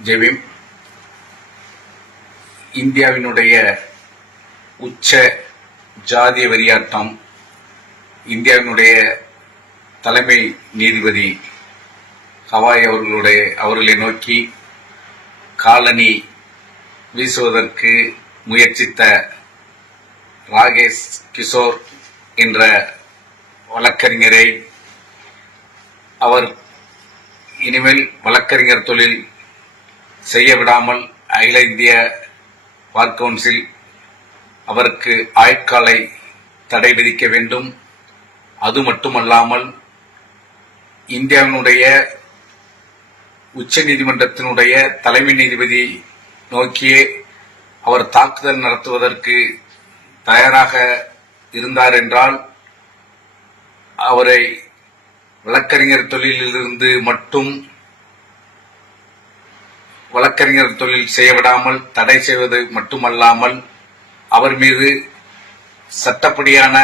ஜெவிம் இந்தியாவினுடைய உச்ச ஜாதிய வெறியாட்டம் இந்தியாவினுடைய தலைமை நீதிபதி ஹவாய் அவர்களுடைய அவர்களை நோக்கி காலனி வீசுவதற்கு முயற்சித்த ராகேஷ் கிஷோர் என்ற வழக்கறிஞரை அவர் இனிமேல் வழக்கறிஞர் தொழில் செய்ய விடாமல் அகில இந்திய பார் கவுன்சில் அவருக்கு ஆயுட்காலை தடை விதிக்க வேண்டும். அது மட்டுமல்லாமல் இந்தியாவினுடைய உச்ச நீதிமன்றத்தினுடைய தலைமை நீதிபதி நோக்கியே அவர் தாக்குதல் நடத்துவதற்கு தயாராக இருந்தார் என்றால் அவரை வழக்கறிஞர் தொழிலிலிருந்து மட்டும் வழக்கறிஞர் தொழில் செய்ய விடாமல் தடை செய்வது மட்டுமல்லாமல் அவர் மீது சட்டப்படியான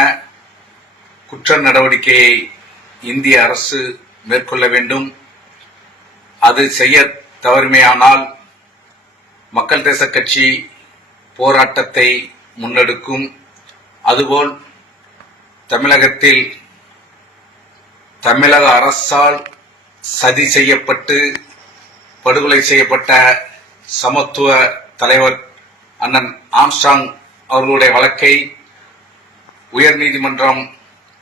குற்ற நடவடிக்கையை இந்திய அரசு மேற்கொள்ள வேண்டும். அது செய்ய தவறுமையானால் மக்கள் தேச கட்சி போராட்டத்தை முன்னெடுக்கும். அதுபோல் தமிழகத்தில் தமிழக அரசால் சதி செய்யப்பட்டு படுகொலை செய்யப்பட்ட சமத்துவ தலைவர் அண்ணன் ஆம்ஸ்டாங் அவர்களுடைய வழக்கை உயர்நீதிமன்றம்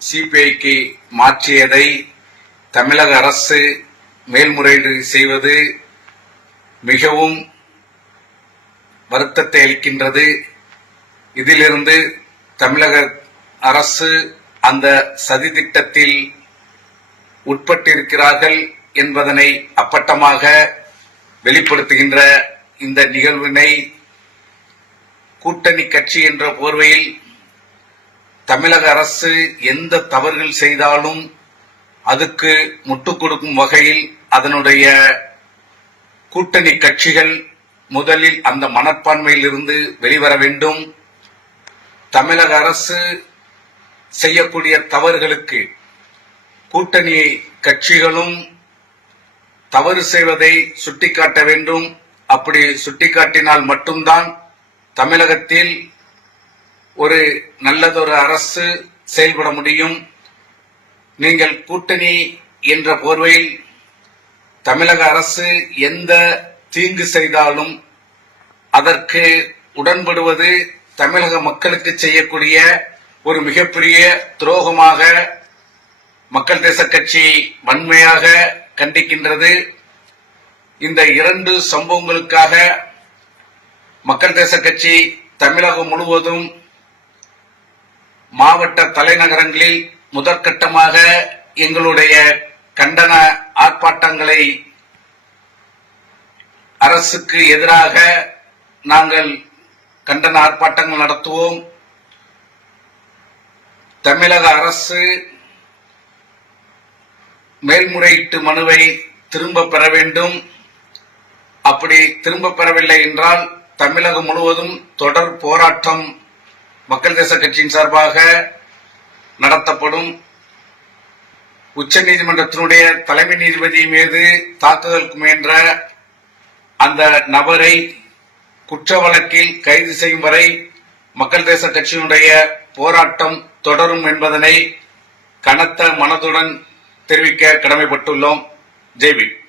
சிபிஐக்கு மாற்றியதை தமிழக அரசு மேல்முறையீடு செய்வது மிகவும் வருத்தத்தை அளிக்கின்றது. இதிலிருந்து தமிழக அரசு அந்த சதி திட்டத்தில் உட்பட்டிருக்கிறார்கள் என்பதனை அப்பட்டமாக வெளிப்படுத்துகின்ற இந்த நிகழ்வினை கூட்டணி கட்சி என்ற போர்வையில் தமிழக அரசு எந்த தவறுகள் செய்தாலும் அதுக்கு முட்டுக் கொடுக்கும் வகையில் அதனுடைய கூட்டணி கட்சிகள் முதலில் அந்த மனப்பான்மையில் இருந்து வெளிவர வேண்டும். தமிழக அரசு செய்யக்கூடிய தவறுகளுக்கு கூட்டணி கட்சிகளும் தவறு செய்வதை சுட்டிக்காட்ட வேண்டும். அப்படி சுட்டிக்காட்டினால் மட்டும்தான் தமிழகத்தில் ஒரு நல்லதொரு அரசு செயல்பட முடியும். நீங்கள் கூட்டணி என்ற போர்வையில் தமிழக அரசு எந்த தீங்கு செய்தாலும் அதற்கு உடன்படுவது தமிழக மக்களுக்கு செய்யக்கூடிய ஒரு மிகப்பெரிய துரோகமாக மக்கள் தேச கட்சி வன்மையாக கண்டிக்கின்றது. இந்த இரண்டு சம்பவங்களுக்காக மக்கள் தேச கட்சி தமிழகம் முழுவதும் மாவட்ட தலைநகரங்களில் முதற்கட்டமாக எங்களுடைய கண்டன ஆர்ப்பாட்டங்களை அரசுக்கு எதிராக நாங்கள் கண்டன ஆர்ப்பாட்டங்கள் நடத்துவோம். தமிழக அரசு மேல்முறையீட்டு மனுவை திரும்ப பெற வேண்டும். அப்படி திரும்ப பெறவில்லை என்றால் தமிழகம் முழுவதும் தொடர் போராட்டம் மக்கள் தேச கட்சியின் சார்பாக நடத்தப்படும். உச்ச நீதிமன்றத்தினுடைய தலைமை நீதிபதி மீது தாக்குதலுக்கு முயன்ற அந்த நபரை குற்ற வழக்கில் கைது செய்யும் வரை மக்கள் தேச கட்சியினுடைய போராட்டம் தொடரும் என்பதனை கனத்த மனதுடன் தெரிவிக்க கடமைப்பட்டுள்ளோம். ஜெய்பீம்.